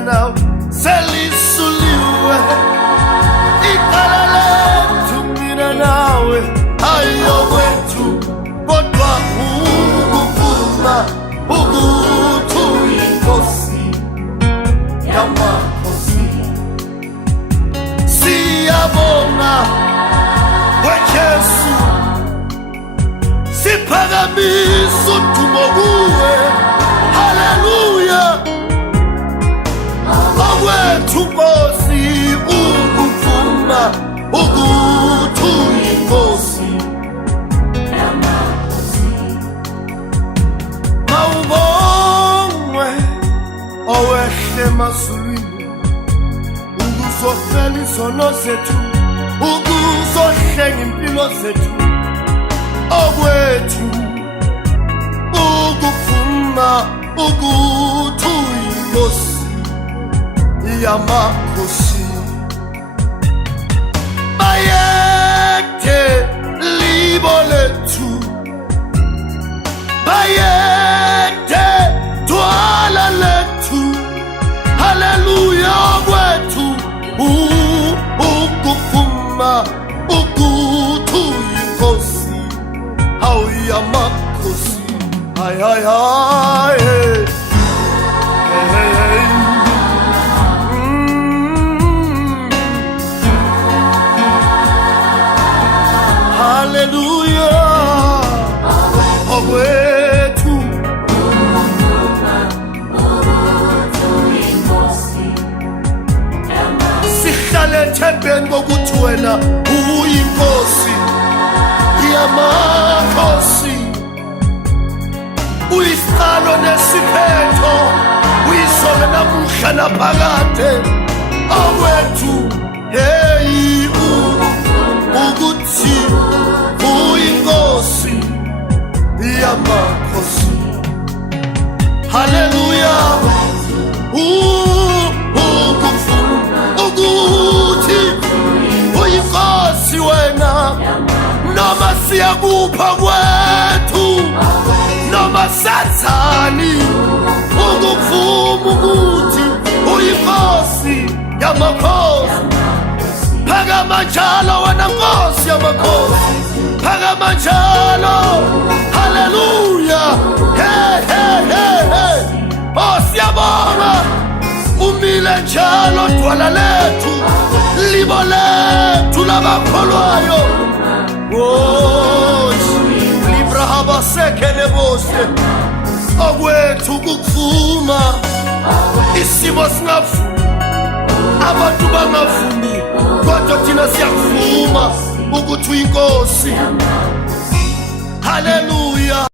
mina nawe selisuliwe, icala lethu mina nawe ayokwethu, kodwa ukuvuma ukuthi uyinkosi yamakhosi. Siyabonga weJesu, siphakamisa udumo kuwe, haleluya. Okwethu Nkosi ukuvuma ukuthi uyinkosi yamakhosi. Mawubongwe owehle emazulwini, ukuzofela izono zethu, ukuzohlenga impilo zethu. Okwethu ukuvuma ukuthi uyinkosi yamakhosi. Bayekte libo lethu, bayekte twala lethu, haleluya. Okwethu ukuvuma ukuthi uyinkosi yamakhosi. Hay hay hay, hey hey hey. Haleluya. Okwethu sihlale ethembeni kokuthi wena uyinkosi yamakhosi, uyisiqalo nesiphetho, uyisolo namuhla naphakade. Okwethu hey ukuthi uyinkosi yamakhosi, haleluya. Ukuvuma ukuthi uyinkosi wena, noma siyakupha kwethu, noma sathani. Ukuvuma ukuthi uyinkosi yamakhosi, phakama njalo wena Nkosi yamakhosi, phakama njalo, haleluya. Hey hey hey hey, oh siyabonga umile njalo, dwala lethu, libo lethu labakholwayo. Oh libra habasekele bose. Okwethu ukuvuma, isimo singavumi, abantu bangavumi, kodwa thina siyakuvuma ukuthi uyinkosi, haleluya.